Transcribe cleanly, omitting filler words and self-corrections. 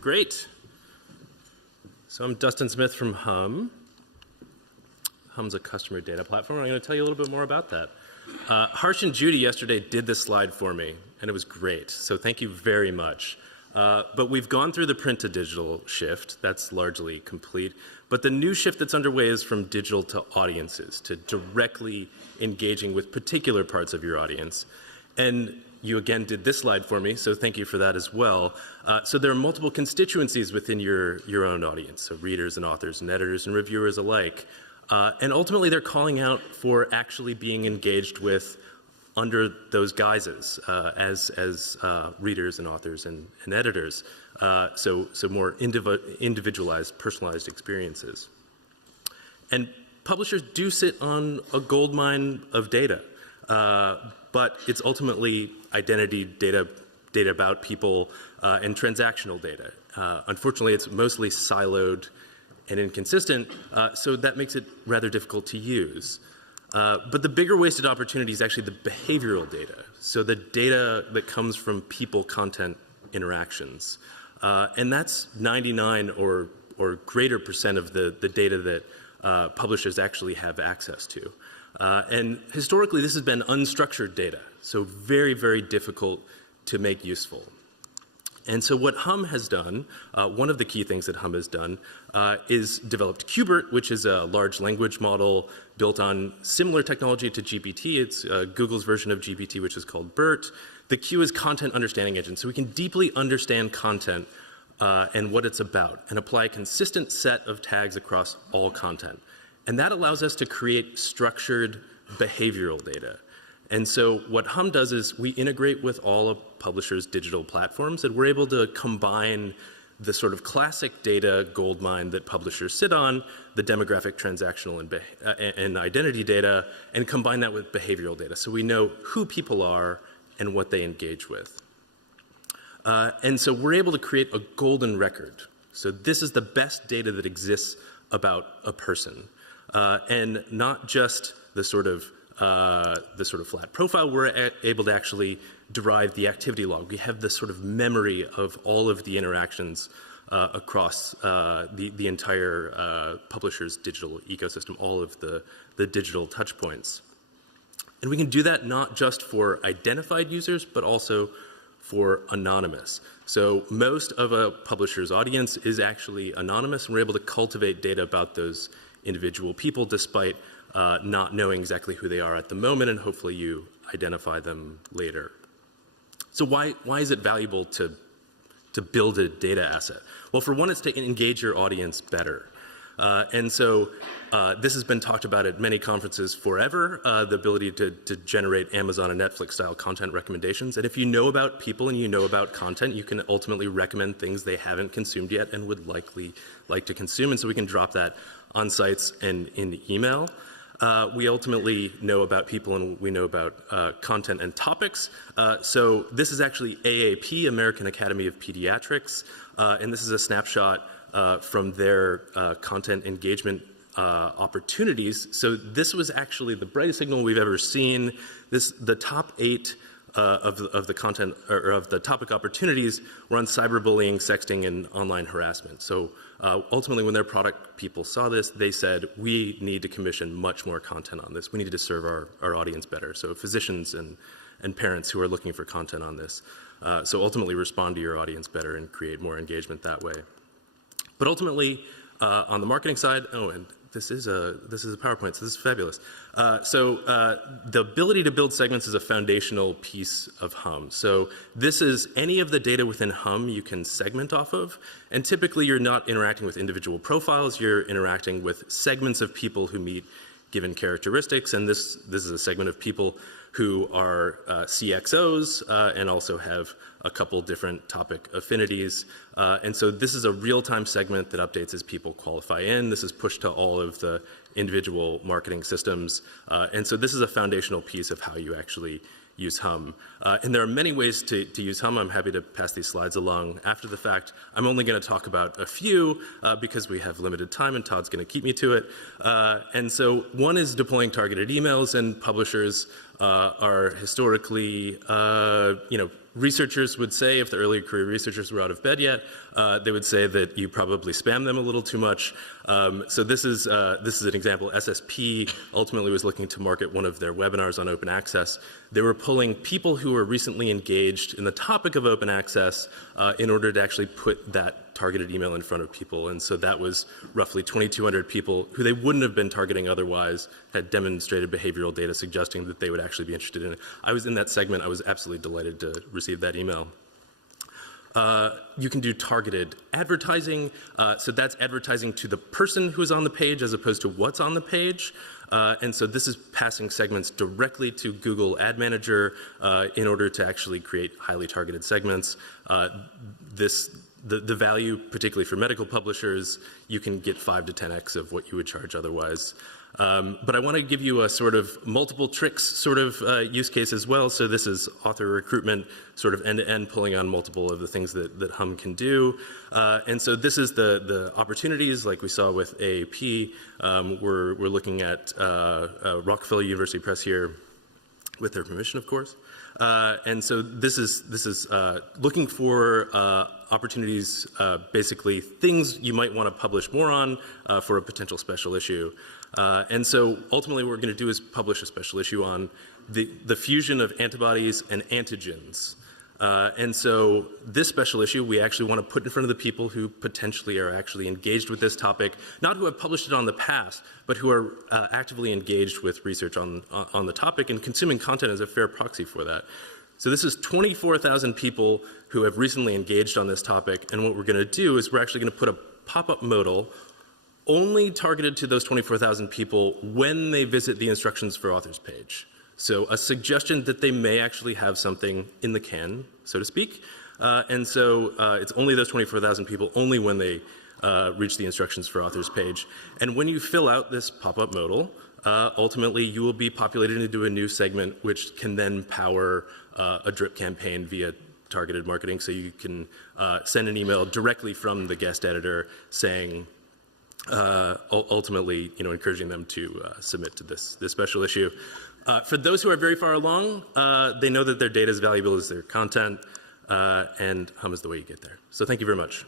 Great. So I'm Dustin Smith from Hum. Hum's a customer data platform. I'm going to tell you a little bit more about that. Harsh and Judy yesterday did this slide for me, and it was great. So thank you very much. But we've gone through the print to digital shift. That's largely complete. But the new shift that's underway is from digital to audiences, to directly engaging with particular parts of your audience. And you again did this slide for me, so thank you for that as well. So there are multiple constituencies within your own audience, so readers and authors and editors and reviewers alike. And ultimately they're calling out for actually being engaged with under those guises as readers and authors and editors. So more individualized, personalized experiences. And publishers do sit on a goldmine of data, but it's ultimately identity data about people and transactional data. Unfortunately, it's mostly siloed and inconsistent, so that makes it rather difficult to use. But the bigger wasted opportunity is actually the behavioral data. So the data that comes from people-content interactions. And that's 99 or greater % of the data that publishers actually have access to. And historically, this has been unstructured data, so very, very difficult to make useful. And so what Hum has done, one of the key things that Hum has done is developed Qbert, which is a large language model built on similar technology to GPT. It's Google's version of GPT, which is called BERT. The Q is content understanding engine. So we can deeply understand content and what it's about and apply a consistent set of tags across all content. And that allows us to create structured behavioral data. And so what Hum does is we integrate with all of publishers' digital platforms, and we're able to combine the sort of classic data goldmine that publishers sit on, the demographic, transactional, and identity data, and combine that with behavioral data. So we know who people are and what they engage with. And so we're able to create a golden record. So this is the best data that exists about a person. And not just the sort of flat profile, we're able to actually derive the activity log. We have this sort of memory of all of the interactions across the entire publisher's digital ecosystem, all of the digital touch points. And we can do that not just for identified users, but also for anonymous. So most of a publisher's audience is actually anonymous, and we're able to cultivate data about those individual people despite not knowing exactly who they are at the moment, and hopefully you identify them later. So why is it valuable to build a data asset? Well, for one, it's to engage your audience better. And so this has been talked about at many conferences forever, the ability to generate Amazon and Netflix style content recommendations. And if you know about people and you know about content, you can ultimately recommend things they haven't consumed yet and would likely like to consume. And so we can drop that on sites and in email. We ultimately know about people and we know about content and topics. So this is actually AAP, American Academy of Pediatrics, and this is a snapshot from their content engagement opportunities. So this was actually the brightest signal we've ever seen. The top 8 of the content or of the topic opportunities were on cyberbullying, sexting, and online harassment. So ultimately, when their product people saw this, they said, we need to commission much more content on this. We need to serve our audience better. So physicians and parents who are looking for content on this. So ultimately, respond to your audience better and create more engagement that way. But ultimately, on the marketing side, and this is a PowerPoint, so this is fabulous. The ability to build segments is a foundational piece of Hum. So this is any of the data within Hum you can segment off of. And typically, you're not interacting with individual profiles. You're interacting with segments of people who meet given characteristics. And this is a segment of people who are CXOs and also have a couple different topic affinities. And so this is a real-time segment that updates as people qualify in. This is pushed to all of the individual marketing systems. And so this is a foundational piece of how you actually use Hum. And there are many ways to use Hum. I'm happy to pass these slides along after the fact. I'm only going to talk about a few because we have limited time and Todd's going to keep me to it. And so one is deploying targeted emails, and publishers are historically, researchers would say, if the early career researchers were out of bed yet, they would say that you probably spam them a little too much. So this is an example. SSP ultimately was looking to market one of their webinars on open access. They were pulling people who were recently engaged in the topic of open access in order to actually put that targeted email in front of people. And so that was roughly 2,200 people who they wouldn't have been targeting otherwise, had demonstrated behavioral data suggesting that they would actually be interested in it. I was in that segment. I was absolutely delighted to receive that email. You can do targeted advertising. So that's advertising to the person who's on the page as opposed to what's on the page. And so this is passing segments directly to Google Ad Manager in order to actually create highly targeted segments. The value, particularly for medical publishers, you can get 5 to 10x of what you would charge otherwise. But I want to give you a sort of multiple tricks sort of use case as well. So this is author recruitment, sort of end-to-end, pulling on multiple of the things that Hum can do. And so this is the opportunities, like we saw with AAP. We're looking at Rockefeller University Press here, with their permission, of course. And so this is looking for opportunities, basically things you might want to publish more on for a potential special issue. And so ultimately what we're going to do is publish a special issue on the fusion of antibodies and antigens. And so this special issue we actually want to put in front of the people who potentially are actually engaged with this topic, not who have published it on the past, but who are actively engaged with research on the topic, and consuming content as a fair proxy for that. So this is 24,000 people who have recently engaged on this topic, and what we're going to do is we're actually going to put a pop-up modal only targeted to those 24,000 people when they visit the instructions for authors page. So a suggestion that they may actually have something in the can, so to speak. And so it's only those 24,000 people, only when they reach the instructions for authors page. And when you fill out this pop-up modal, ultimately you will be populated into a new segment which can then power a drip campaign via targeted marketing. So you can send an email directly from the guest editor saying, ultimately, encouraging them to submit to this special issue. For those who are very far along, they know that their data is valuable as their content, and Hum is the way you get there. So thank you very much.